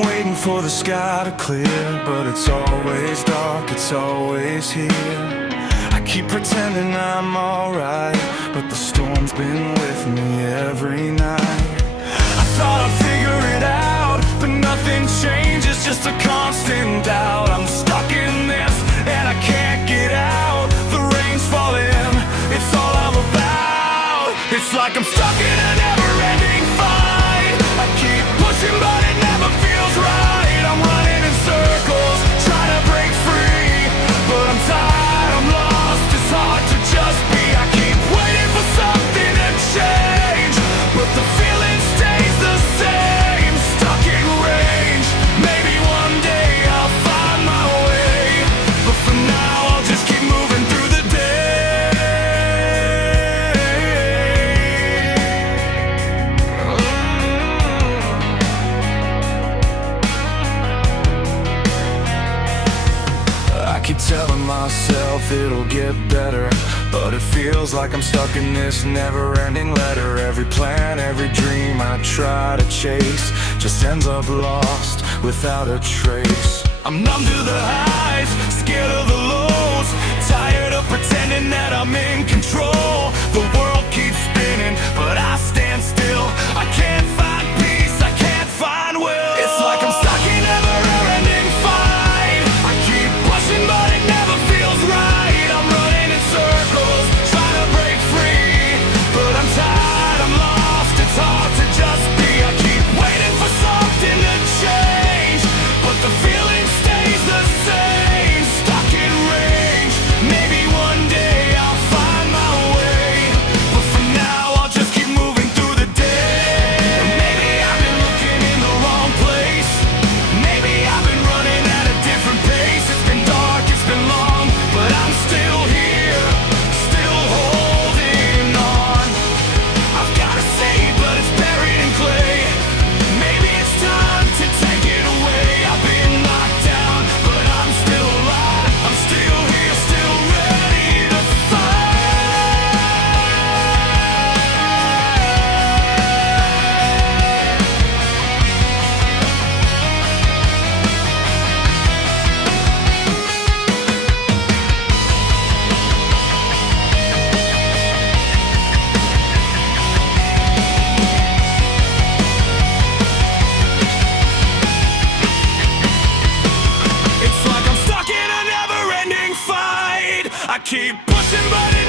I'm waiting for the sky to clear, but it's always dark, it's always here. I keep pretending I'm alright, but the storm's been with me every night. I thought I'd figure it out, but nothing changes, just a constant doubt. I'm stuck in this, and I can't get out. The rain's falling, it's all I'm about. It's like I'm stuck in a never-ending fight. I keep pushing, but it never feels right. I'm running in circles, trying to break free, but I'm tired, I'm lost, it's hard to just be. I keep waiting for something to change, but the feeling stays the same. Stuck in range, maybe one day I'll find my way, but for now I'll just keep moving through the day. I keep telling myself it'll get better, but it feels like I'm stuck in this never-ending letter. Every plan, every dream I try to chase just ends up lost without a trace. I'm numb to the highs, scared of the lows, tired of pretending that I'm in control. The world keeps spinning, but I stand still. I can't find peace, I can't find will. It's like I'm stuck in a never-ending fight. I keep pushing, but it never feels right. I'm running in circles, trying to break free, but I'm tired, I'm lost, it's hard to just be. I keep waiting for something to change, but the feeling stays the same. Stuck in range, maybe one day I'll find my way, but for now I'll just keep moving through the day. Maybe I've been looking in the wrong place, maybe I've been running at a different pace. It's been dark, it's been long, but I'm still here, still holding on. I've gotta say, but it's buried in clay. Maybe it's time to take it away. I've been knocked down, but I'm still alive. I'm still here, still ready to fight. It's like I'm stuck in a never-ending fight. I keep pushing, but